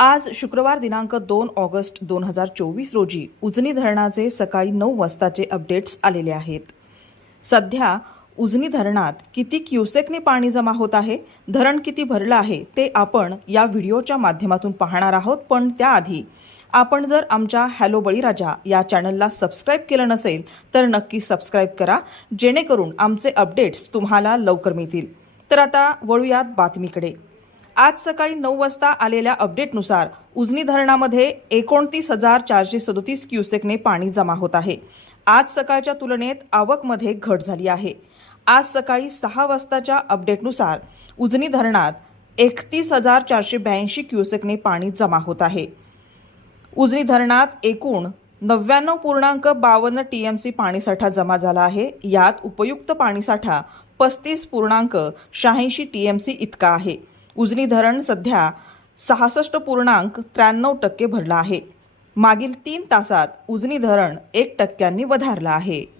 आज शुक्रवार दिनांक दोन ऑगस्ट दोन हजार चोवीस रोजी उजनी धरणाचे सकाळी नऊ वाजताचे अपडेट्स आलेले आहेत. सध्या उजनी धरणात किती क्युसेकने पाणी जमा होत आहे धरण किती भरलं आहे ते आपण या व्हिडिओच्या माध्यमातून पाहणार आहोत. पण त्याआधी आपण जर आमच्या हॅलो बळीराजा या चॅनलला सबस्क्राईब केलं नसेल तर नक्की सबस्क्राईब करा जेणेकरून आमचे अपडेट्स तुम्हाला लवकर मिळतील. तर आता वळूयात बातमीकडे. आज सकाळी नऊ वाजता आलेल्या अपडेटनुसार उजनी धरणामध्ये एकोणतीस हजार चारशे सदोतीस क्युसेकने पाणी जमा होत आहे. आज सकाळच्या तुलनेत आवकमध्ये घट झाली आहे. आज सकाळी सहा वाजताच्या अपडेटनुसार उजनी धरणात एकतीस हजार चारशे ब्याऐंशी क्युसेकने पाणी जमा होत आहे. उजनी धरणात एकूण नव्याण्णव पूर्णांक बावन्न टी एम सी पाणीसाठा जमा झाला आहे. यात उपयुक्त पाणीसाठा पस्तीस पूर्णांक शहाऐंशी टी एम सी इतका आहे. उजनी धरण सध्या सहासष्ट पूर्णांक त्र्याण्णव टक्के भरलं आहे. मागील तीन तासात उजनी धरण एक टक्क्यांनी वधारलं आहे.